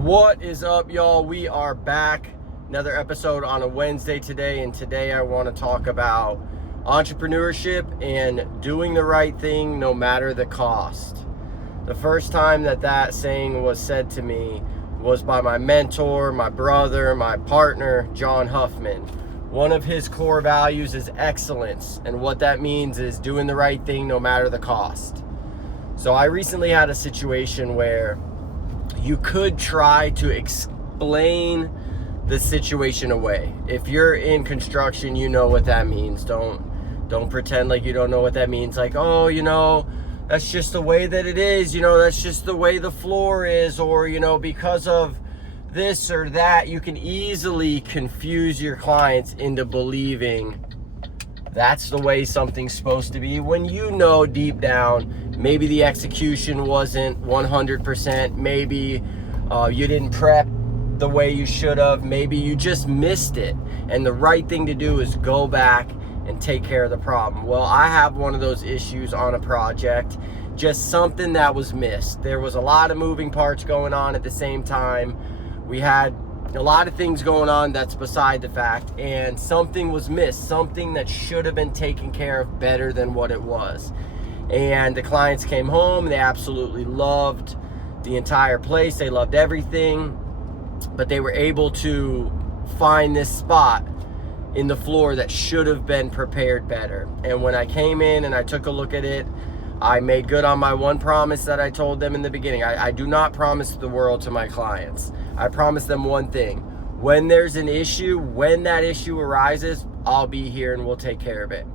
What is up, y'all? We are back. Another episode on a Wednesday today, and today I want to talk about entrepreneurship and doing the right thing no matter the cost. The first time that saying was said to me was by my mentor, my brother, my partner, John Huffman. One of his core values is excellence, and what that means is doing the right thing no matter the cost. So I recently had a situation where you could try to explain the situation away. If you're in construction, you know what that means. Don't pretend like you don't know what that means. Like, oh, that's just the way that it is. That's just the way the floor is. Or, because of this or that, you can easily confuse your clients into believing that's the way something's supposed to be, when deep down, maybe the execution wasn't 100%, maybe you didn't prep the way you should have, maybe you just missed it, and the right thing to do is go back and take care of the problem. Well, I have one of those issues on a project, just something that was missed. There was a lot of moving parts going on at the same time. We had a lot of things going on, that's beside the fact, and something was missed, something that should have been taken care of better than what it was. And the clients came home, they absolutely loved the entire place, they loved everything, but they were able to find this spot in the floor that should have been prepared better. And when I came in and I took a look at it, I made good on my one promise that I told them in the beginning. I do not promise the world to my clients. I promise them one thing: when there's an issue, when that issue arises, I'll be here and we'll take care of it.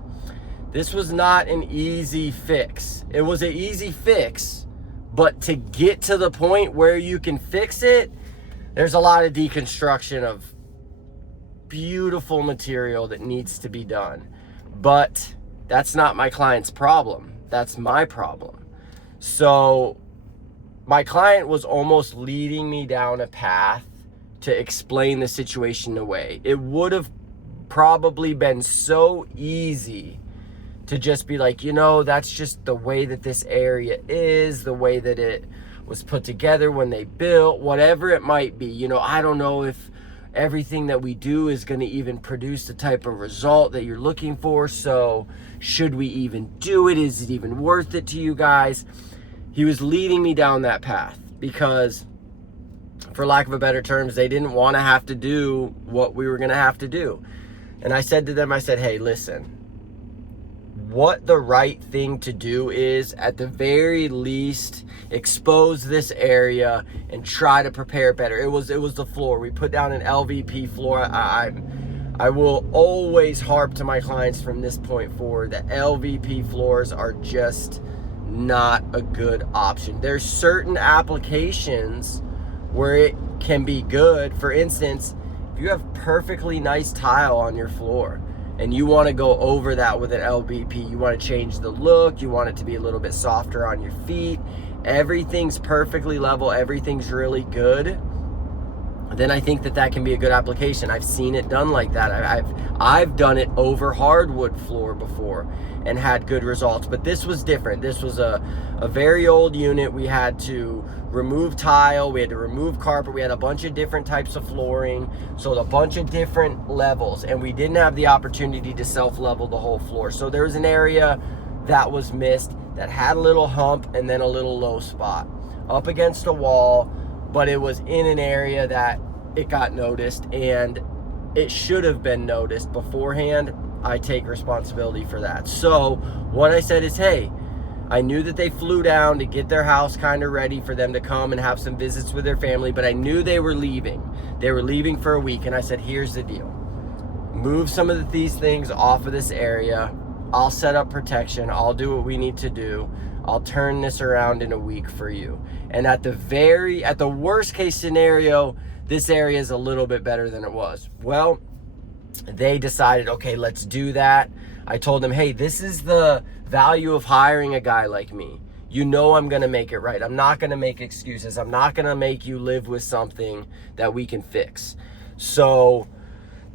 This was not an easy fix. It was an easy fix, but to get to the point where you can fix it, there's a lot of deconstruction of beautiful material that needs to be done. But that's not my client's problem. That's my problem. So my client was almost leading me down a path to explain the situation away. It would have probably been so easy to just be like, that's just the way that this area is, the way that it was put together when they built, whatever it might be. I don't know if everything that we do is going to even produce the type of result that you're looking for. So should we even do it? Is it even worth it to you guys? He was leading me down that path because, for lack of a better terms, they didn't want to have to do what we were going to have to do. And I said to them, hey, listen, what the right thing to do is, at the very least, expose this area and try to prepare better. It was the floor. We put down an LVP floor. I will always harp to my clients from this point forward that LVP floors are just not a good option. There's certain applications where it can be good. For instance, if you have perfectly nice tile on your floor and you want to go over that with an LVP, you want to change the look, you want it to be a little bit softer on your feet, everything's perfectly level, everything's really good, then I think that can be a good application. I've seen it done like that. I've done it over hardwood floor before and had good results, but this was different. This was a very old unit. We had to remove tile, we had to remove carpet, we had a bunch of different types of flooring, so a bunch of different levels, and we didn't have the opportunity to self-level the whole floor. So there was an area that was missed that had a little hump and then a little low spot up against a wall, but it was in an area that it got noticed, and it should have been noticed beforehand. I take responsibility for that. So what I said is, hey, I knew that they flew down to get their house kind of ready for them to come and have some visits with their family, but I knew they were leaving. They were leaving for a week, and I said, here's the deal. Move some of these things off of this area. I'll set up protection. I'll do what we need to do. I'll turn this around in a week for you. And at the worst case scenario, this area is a little bit better than it was. Well, they decided, okay, let's do that. I told them, hey, this is the value of hiring a guy like me. I'm going to make it right. I'm not going to make excuses. I'm not going to make you live with something that we can fix. So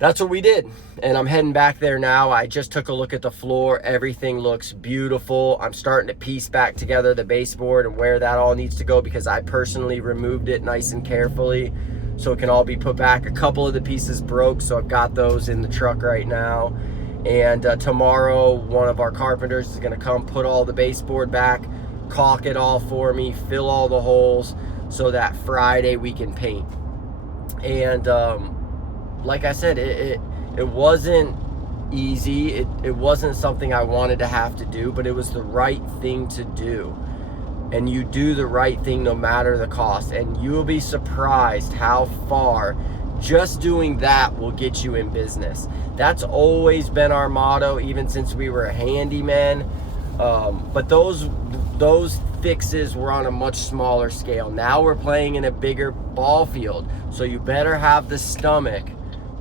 that's what we did. And I'm heading back there now. I just took a look at the floor. Everything looks beautiful. I'm starting to piece back together the baseboard and where that all needs to go, because I personally removed it nice and carefully so it can all be put back. A couple of the pieces broke, so I've got those in the truck right now. And tomorrow, one of our carpenters is gonna come put all the baseboard back, caulk it all for me, fill all the holes, so that Friday we can paint. And like I said, it wasn't easy. It wasn't something I wanted to have to do, but it was the right thing to do. And you do the right thing no matter the cost. And you will be surprised how far just doing that will get you in business. That's always been our motto, even since we were a handyman. But those fixes were on a much smaller scale. Now we're playing in a bigger ball field. So you better have the stomach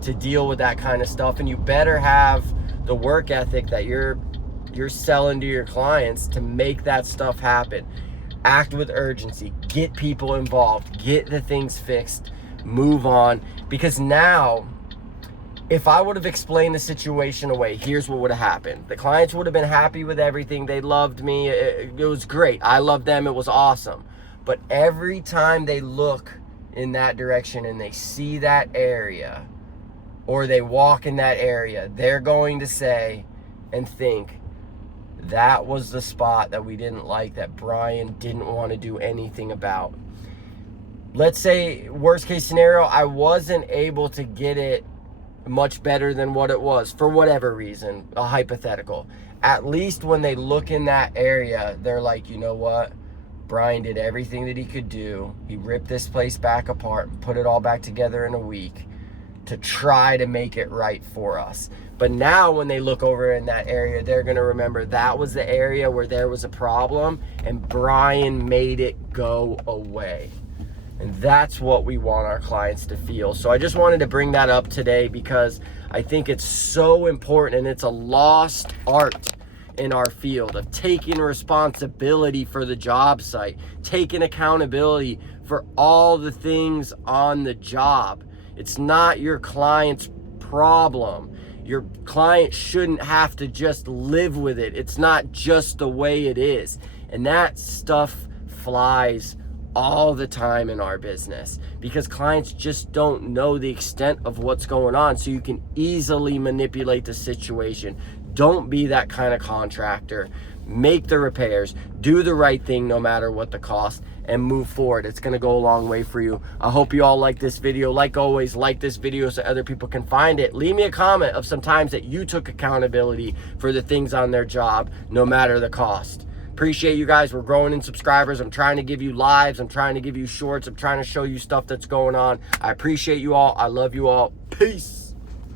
to deal with that kind of stuff, and you better have the work ethic that you're selling to your clients to make that stuff happen. Act with urgency, get people involved, get the things fixed, move on. Because now, if I would have explained the situation away, here's what would have happened. The clients would have been happy with everything. They loved me. It was great. I loved them. It was awesome. But every time they look in that direction and they see that area, or they walk in that area, they're going to say and think, that was the spot that we didn't like, that Brian didn't want to do anything about. Let's say, worst case scenario, I wasn't able to get it much better than what it was, for whatever reason, a hypothetical. At least when they look in that area, they're like, you know what? Brian did everything that he could do. He ripped this place back apart and put it all back together in a week to try to make it right for us. But now when they look over in that area, they're going to remember that was the area where there was a problem and Brian made it go away. And that's what we want our clients to feel. So I just wanted to bring that up today, because I think it's so important, and it's a lost art in our field of taking responsibility for the job site, taking accountability for all the things on the job. It's not your client's problem. Your client shouldn't have to just live with it. It's not just the way it is. And that stuff flies all the time in our business, because clients just don't know the extent of what's going on. So you can easily manipulate the situation. Don't be that kind of contractor. Make the repairs, do the right thing no matter what the cost, and move forward. It's going to go a long way for you. I hope you all like this video. Like always, like this video so other people can find it. Leave me a comment of some times that you took accountability for the things on their job, no matter the cost. Appreciate you guys. We're growing in subscribers. I'm trying to give you lives. I'm trying to give you shorts. I'm trying to show you stuff that's going on. I appreciate you all. I love you all. Peace.